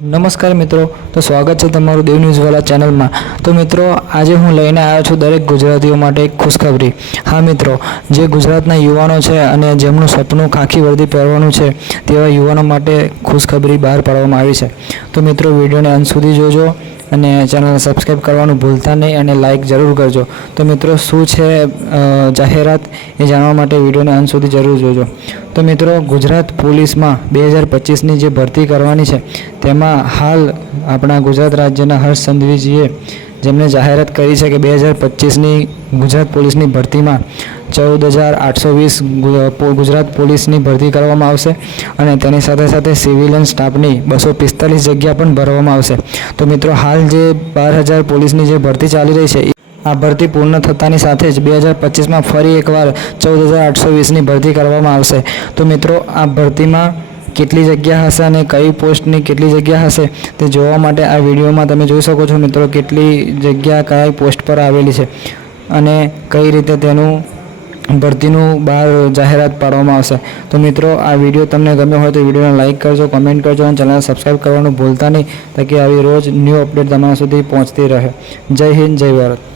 નમસ્કાર મિત્રો, તો સ્વાગત છે તમારું દેવ ન્યૂઝવાલા ચેનલમાં। તો મિત્રો, આજે હું લઈને આવ્યો છું દરેક ગુજરાતીઓ માટે એક ખુશખબરી। હા મિત્રો, જે ગુજરાતના યુવાનો છે અને જેમનું સપનું ખાખી વર્દી પહેરવાનું છે તેવા યુવાનો માટે ખુશખબરી બહાર પાડવામાં આવી છે। તો મિત્રો, વિડીયોને અંત સુધી જોજો અને ચેનલને સબસ્ક્રાઈબ કરવાનું ભૂલતા નહીં અને લાઇક જરૂર કરજો। તો મિત્રો, શું છે જાહેરાત એ જાણવા માટે વિડીયોને અંત સુધી જરૂર જોજો। તો મિત્રો, ગુજરાત પોલીસમાં 2025ની જે ભરતી કરવાની છે તેમાં હાલ આપણા ગુજરાત રાજ્યના હર્ષ સંઘવીજીએ જેમણે જાહેરાત કરી છે કે 2025ની ગુજરાત પોલીસની ભરતીમાં 14,820 ગુજરાત પોલીસની ભરતી કરવામાં આવશે અને તેની સાથે સાથે સિવિલિયન સ્ટાફની 245 જગ્યા પણ ભરવામાં આવશે। તો મિત્રો, હાલ જે 12,000 પોલીસની જે ભરતી ચાલી રહી છે આ ભરતી પૂર્ણ થતાની સાથે જ 2025માં ફરી એકવાર 14,820ની ભરતી કરવામાં આવશે। તો મિત્રો, આ ભરતીમાં કેટલી જગ્યા હશે અને કઈ પોસ્ટની કેટલી જગ્યા હશે તે જોવા માટે આ વિડીયોમાં તમે જોઈ શકો છો મિત્રો, કેટલી જગ્યા કયા પોસ્ટ પર આવેલી છે અને કઈ રીતે તેનું ભરતીનું બહાર જાહેરાત પાડવામાં આવશે। તો મિત્રો, આ વિડીયો તમને ગમ્યો હોય તો વિડીયોને લાઇક કરજો, કમેન્ટ કરજો અને ચેનલને સબસ્ક્રાઈબ કરવાનું ભૂલતા નહીં, તાકી આવી રોજ ન્યૂ અપડેટ તમારા સુધી પહોંચતી રહે। જય હિન્દ, જય ભારત।